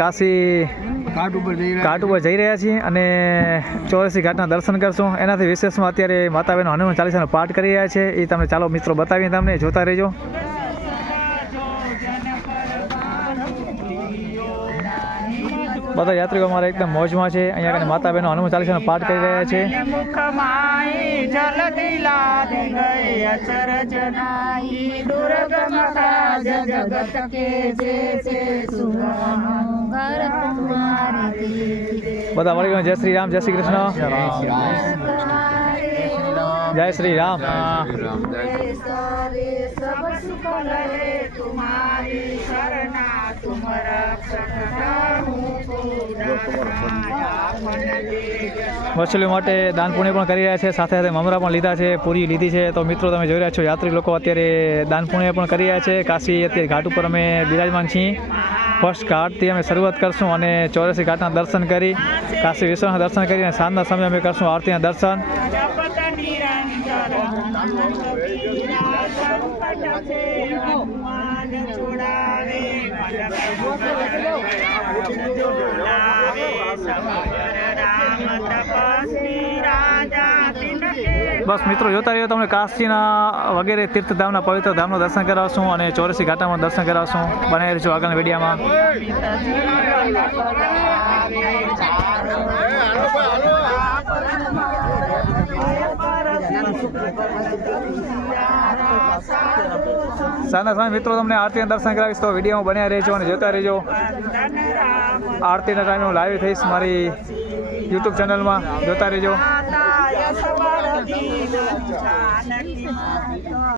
કાશી ઘાટ ઉપર જઈ રહ્યા છીએ અને 84 ઘાટના દર્શન કરશું. એનાથી વિશેષમાં અત્યારે માતા બહેનો હનુમાન ચાલીસાનો પાઠ કરી રહ્યા છે. એ તમને ચાલો મિત્રો બતાવીએ, તમને જોતા રહેજો. બધા યાત્રીઓ અમારા એકદમ મોજમાં છે. અહીંયા કને માતા બહેનો હનુમાન ચાલીસાનો પાઠ કરી રહ્યા છે. બધા મળી ગયો. જય શ્રી રામ, જય શ્રી કૃષ્ણ, જય શ્રી રામ. વસૂલી માટે દાન પુણ્ય પણ કરી રહ્યા છે. સાથે સાથે મમરા પણ લીધા છે, પૂરી લીધી છે. તો મિત્રો તમે જોઈ રહ્યા છો યાત્રી લોકો અત્યારે દાન પુણ્ય પણ કરી રહ્યા છે. કાશી અત્યારે ઘાટ ઉપર અમે બિરાજમાન છીએ. ફર્સ્ટ ઘાટથી અમે શરૂઆત કરશું અને 84 ઘાટના દર્શન કરી, કાશી વિશ્વનાથના દર્શન કરી અને સાંજના સમયે અમે કરશું આરતીના દર્શન. બસ મિત્રો જોતા રહ્યો, તમને કાશીના વગેરે તીર્થધામના પવિત્ર ધામનું દર્શન કરાવશું અને 84 ઘાટામાં દર્શન કરાવશું. બનાવી રહીશું આગળના વિડીયોમાં. સાંજના સમય મિત્રો તમને આરતીના દર્શન કરાવીશ, તો વિડીયોમાં બન્યા રહેજો અને જોતા રહેજો. આરતીના ટાઈમે હું લાઈવ થઈશ મારી યુટ્યુબ ચેનલમાં, જોતા રહેજો.